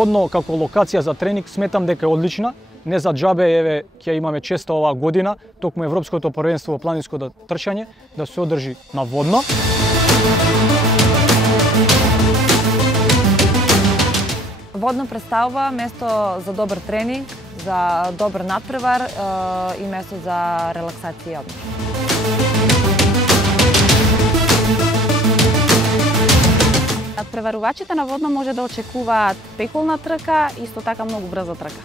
Водно како локација за тренинг сметам дека е одлична. Не за џабе еве ќе имаме честа оваа година, токму Европското првенство во планинско трчање да се одржи на водно. Водно представува место за добар тренинг, за добар надпревар и место за релаксација и одмор. Надпреварувачите на водно може да очекуваат пеколна трка, исто така многу брза трка.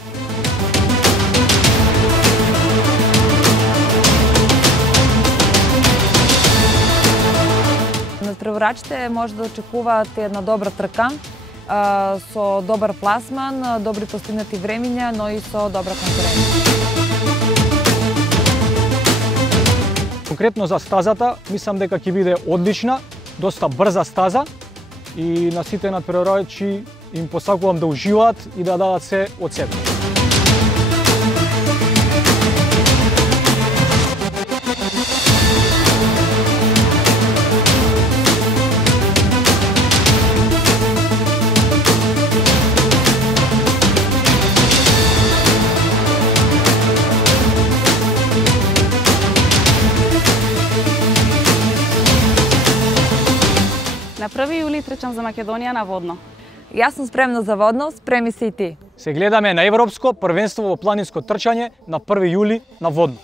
Надпреварувачите може да очекуваат една добра трка со добар пласман, добри постигнати времиња, но и со добра конкуренција. Конкретно за стазата, мислам дека ќе биде одлична, доста брза стаза и на сите надпреварувачи им посакувам да уживаат и да дадат се од себе. На 1 јули трчам за Македонија на водно. Јас сум спремна за водно, спреми се и ти. Се гледаме на Европско првенство во планинско трчање на 1 јули на водно.